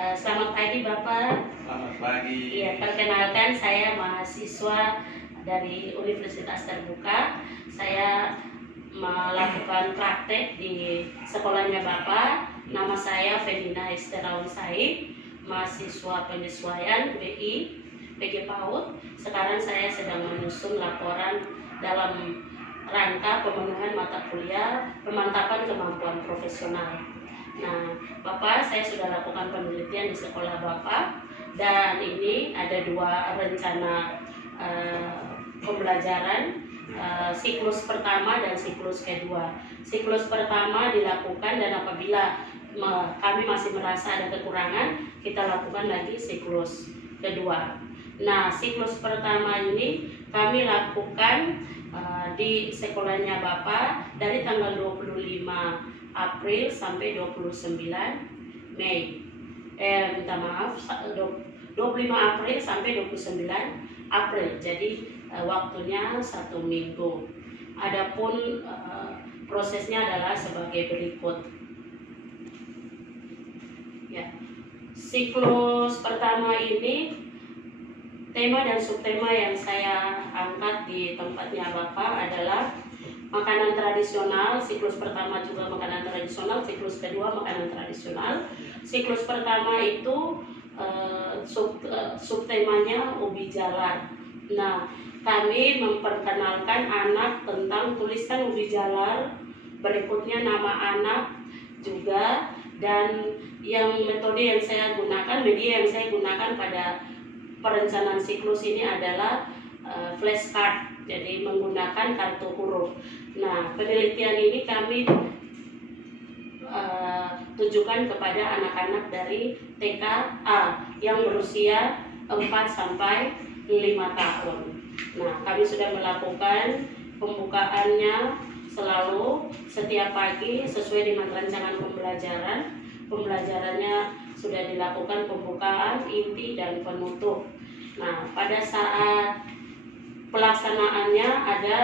Selamat pagi Bapak. Selamat pagi. Iya, perkenalkan saya mahasiswa dari Universitas Terbuka. Saya melakukan praktek di sekolahnya Bapak. Nama saya Fedina Esteraun Said, mahasiswa penyesuaian BI PG PAUD. Sekarang saya sedang menyusun laporan dalam rangka pemenuhan mata kuliah pemantapan kemampuan profesional. Nah, Bapak, saya sudah lakukan penelitian di sekolah Bapak, dan ini ada dua rencana pembelajaran, siklus pertama dan siklus kedua. Siklus pertama dilakukan, dan apabila kami masih merasa ada kekurangan, kita lakukan lagi siklus kedua. Nah, siklus pertama ini kami lakukan di sekolahnya Bapak dari tanggal 25 April sampai 29 Mei. Minta maaf, 25 April sampai 29 April. Jadi waktunya 1 minggu. Adapun prosesnya adalah sebagai berikut. Ya. Siklus pertama ini tema dan subtema yang saya angkat di tempatnya Bapak adalah makanan tradisional. Siklus pertama juga makanan tradisional, siklus kedua makanan tradisional. Siklus pertama itu subtemanya ubi jalar. Nah, kami memperkenalkan anak tentang tulisan ubi jalar, berikutnya nama anak juga, dan yang metode yang saya gunakan, media yang saya gunakan pada perencanaan siklus ini adalah flashcard, jadi menggunakan kartu huruf. Nah, penelitian ini kami tujukan kepada anak-anak dari TKA yang berusia 4 sampai 5 tahun. Nah, kami sudah melakukan pembukaannya selalu setiap pagi sesuai dengan rancangan pembelajaran. Pembelajarannya sudah dilakukan pembukaan, inti, dan penutup. Nah, pada saat pelaksanaannya ada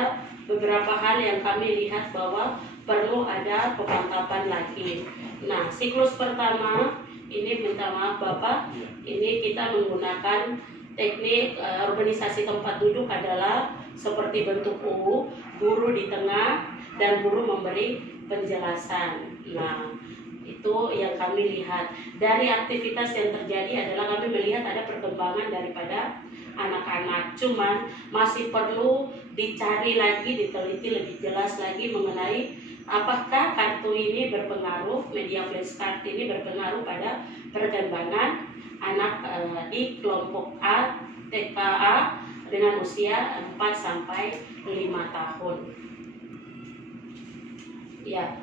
beberapa hal yang kami lihat bahwa perlu ada pemantapan lagi. Nah, siklus pertama ini, minta maaf Bapak, ini kita menggunakan teknik urbanisasi tempat duduk adalah seperti bentuk U, guru di tengah, dan guru memberi penjelasan. Nah, itu yang kami lihat. Dari aktivitas yang terjadi adalah kami melihat ada perkembangan daripada anak-anak, cuman masih perlu dicari lagi, diteliti lebih jelas lagi mengenai apakah kartu ini berpengaruh, media flashcard ini berpengaruh pada perkembangan anak di kelompok A, TKA dengan usia 4 sampai 5 tahun. Ya,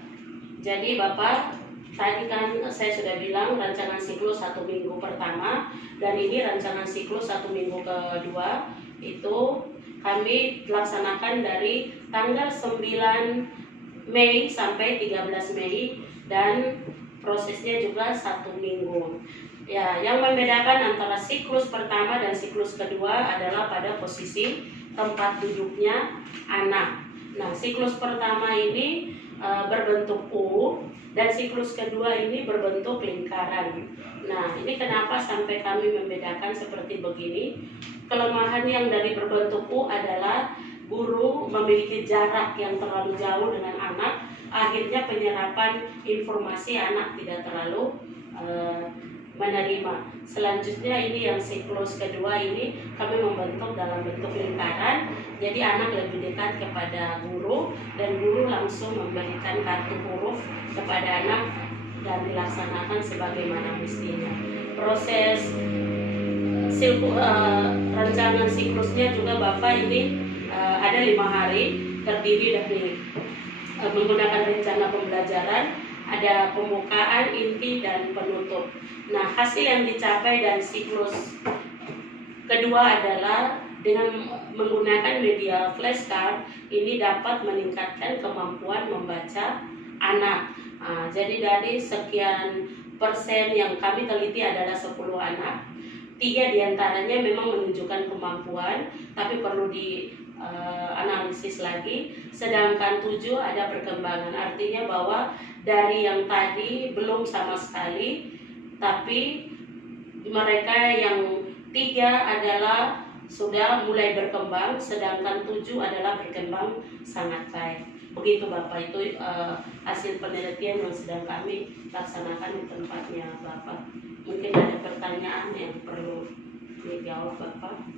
jadi Bapak, tadi kan saya sudah bilang rancangan siklus 1 minggu pertama, dan ini rancangan siklus 1 minggu kedua. Itu kami laksanakan dari tanggal 9 Mei sampai 13 Mei, dan prosesnya juga 1 minggu. Ya, yang membedakan antara siklus pertama dan siklus kedua adalah pada posisi tempat duduknya anak. Nah, siklus pertama ini berbentuk U, dan siklus kedua ini berbentuk lingkaran. Nah, ini kenapa sampai kami membedakan seperti begini? Kelemahan yang dari berbentuk U adalah guru memiliki jarak yang terlalu jauh dengan anak, akhirnya penyerapan informasi anak tidak terlalu menerima. Selanjutnya ini yang siklus kedua ini kami membentuk dalam bentuk lingkaran, jadi anak lebih dekat kepada guru, dan guru langsung memberikan kartu huruf kepada anak dan dilaksanakan sebagaimana mestinya. Proses rancangan siklusnya juga Bapak ini ada 5 hari, terdiri dari menggunakan rencana pembelajaran, ada pembukaan, inti, dan penutup. Nah, hasil yang dicapai dari siklus kedua adalah dengan menggunakan media flashcard ini dapat meningkatkan kemampuan membaca anak. Nah, jadi dari sekian persen yang kami teliti adalah 10 anak, 3 diantaranya memang menunjukkan kemampuan, tapi perlu analisis lagi, sedangkan 7 ada perkembangan. Artinya bahwa dari yang tadi belum sama sekali, tapi mereka yang 3 adalah sudah mulai berkembang, sedangkan 7 adalah berkembang sangat baik. Begitu Bapak, itu hasil penelitian yang sedang kami laksanakan di tempatnya Bapak. Mungkin ada pertanyaan yang perlu dijawab Bapak.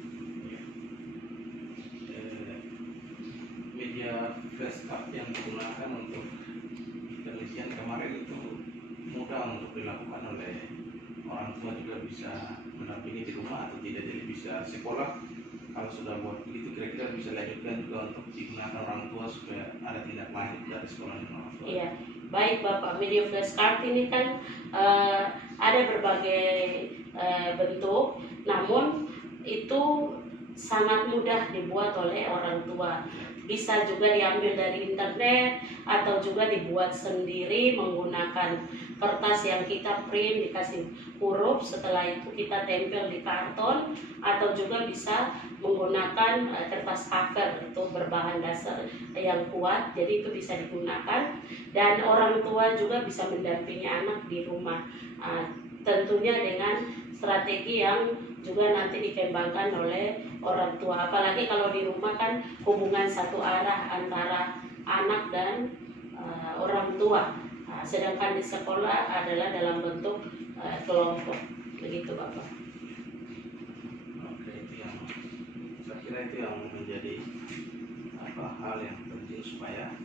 Media flashcard yang digunakan untuk penelitian kemarin itu mudah untuk dilakukan oleh orang tua, juga bisa mendampingi di rumah atau tidak, jadi bisa sekolah kalau sudah buat begitu kira-kira bisa lanjutkan juga untuk digunakan orang tua supaya ada tindak lanjut dari sekolah dan orang tua. Iya, baik Bapak. Media flashcard ini kan ada berbagai bentuk, namun itu sangat mudah dibuat oleh orang tua. Bisa juga diambil dari internet atau juga dibuat sendiri menggunakan kertas yang kita print, dikasih huruf, setelah itu kita tempel di karton, atau juga bisa menggunakan kertas cover, itu berbahan dasar yang kuat, jadi itu bisa digunakan. Dan orang tua juga bisa mendampingi anak di rumah, tentunya dengan strategi yang juga nanti dikembangkan oleh orang tua. Apalagi kalau di rumah kan hubungan satu arah antara anak dan orang tua. Sedangkan di sekolah adalah dalam bentuk kelompok. Begitu Bapak. Oke, itu yang saya kira itu yang menjadi hal yang penting supaya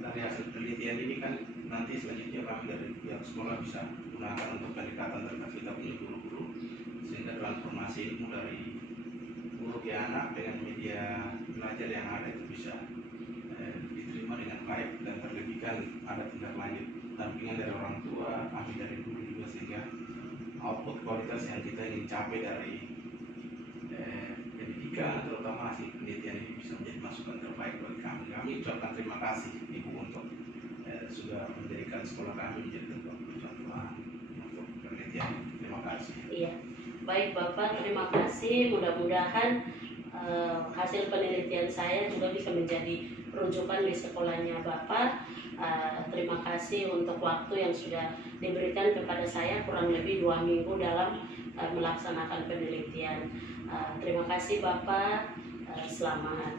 dari hasil penelitian ini kan nanti selanjutnya kami dari pihak sekolah bisa gunakan untuk pendekatan terhadap kita punya guru-guru, sehingga transformasi ilmu dari guru ke anak dengan media belajar yang ada itu bisa diterima dengan baik, dan terlebihkan ada tindak lanjut dampingan dari orang tua, kami dari guru juga, sehingga output kualitas yang kita ingin capai dari pendidikan, terutama hasil penelitian ini bisa menjadi masukan terbaik bagi kami. Kami ucapkan terima kasih Ibu untuk sudah menjadikan sekolah kami menjadi tempat percontohan untuk penelitian. Terima kasih. Iya, baik Bapak, terima kasih. Mudah-mudahan hasil penelitian saya juga bisa menjadi rujukan di sekolahnya Bapak. Terima kasih untuk waktu yang sudah diberikan kepada saya, kurang lebih 2 minggu dalam melaksanakan penelitian. Terima kasih Bapak. Selamat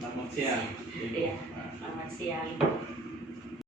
Selamat siang. Iya, selamat siang.